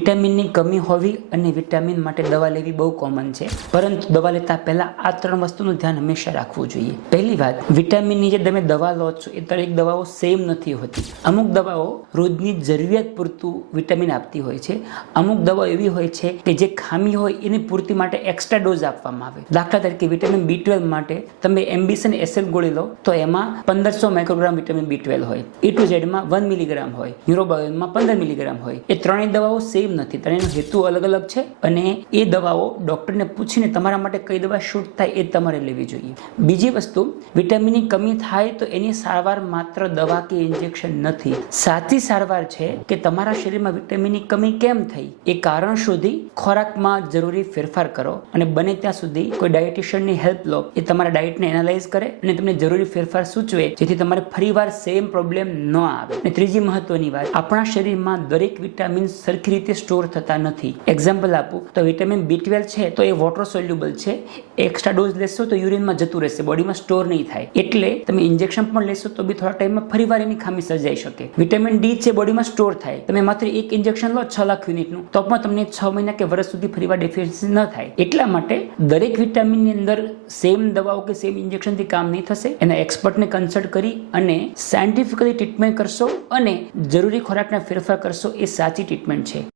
વિટામિનની કમી હોવી અને વિટામિન માટે દવા લેવી બહુ કોમન છે, પરંતુ દવા લેતા પહેલા આ 3 વસ્તુનું ધ્યાન હંમેશા રાખવું જોઈએ. પહેલી વાત, વિટામિનની જે તમે દવા લો છો એ દરેક દવાઓ સેમ નથી હોતી. અમુક દવાઓ રોજની જરૂરિયાત પૂરતું વિટામિન આપતી હોય છે. અમુક દવાઓ એવી હોય છે કે જે ખામી હોય એની પૂર્તિ માટે એક્સ્ટ્રા ડોઝ આપવામાં આવે. દાખલા તરીકે વિટામિન B12 માટે તમે એમ્બિશન એસએલ ગોળી લો તો એમાં 1500 માઇક્રોગ્રામ વિટામિન B12 હોય, E2Z માં 1 મિલીગ્રામ હોય, ન્યુરોબાયોનમાં 15 મિલીગ્રામ હોય. એ ત્રણેય દવાઓ સેમ નથી, ત્રણેયનો હેતુ અલગ અલગ છે અને એ દવાઓ ડોક્ટરને પૂછીને તમારા માટે કઈ દવા શૂટ થાય એ તમારે લેવી જોઈએ. બીજી વસ્તુ, વિટામિનની કમી થાય તો એની સારવાર માત્ર દવા કે ઇન્જેક્શન નથી. સાચી સારવાર છે કે તમારા શરીરમાં વિટામિનની કમી કેમ થઈ એ કારણ શોધી ખોરાકમાં જરૂરી ફેરફાર કરો અને બને ત્યાં સુધી કોઈ ડાયટિશિયનની હેલ્પ લો. એ તમારા ડાયટને એનાલાઇઝ કરે અને તમને જરૂરી ફેરફાર સૂચવે જેથી તમારે ફરીવાર સેમ પ્રોબ્લેમ ન આવે. અને ત્રીજી મહત્વની વાત, આપણા શરીરમાં દરેક વિટામિન સરખી રીતે સ્ટોર થતા નથી. એક્ઝામ્પલ આપું તો વિટામિન B12 છે તો એ વોટર સોલ્યુબલ છે. એક્સ્ટ્રા ડોઝ લેશો તો યુરિનમાં જતું રહેશે, બોડીમાં સ્ટોર નહીં થાય. એટલે તમે ઇન્જેક્શન પણ લેશો તો બી થોડા ટાઈમમાં ફરીવાર એની ખામી સર્જાઈ શકે. વિટામિન D છે, બોડીમાં સ્ટોર થાય. તમે માત્ર એક ઇન્જેક્શન લો 6 લાખ યુનિટનું તો પણ તમને 6 મહિના કે વર્ષ સુધી ફરીવાર ડેફિશિયન્સી ન થાય. એટલા માટે દરેક વિટામિનની અંદર સેમ દવાઓ કે સેમ ઇન્જેક્શનથી કામ નહીં થશે. એના એક્સપર્ટને કન્સલ્ટ કરી અને સાયન્ટિફિકલી ટ્રીટમેન્ટ કરશો અને જરૂરી ખોરાકના ફેરફાર કરશો એ સાચી ટ્રીટમેન્ટ છે.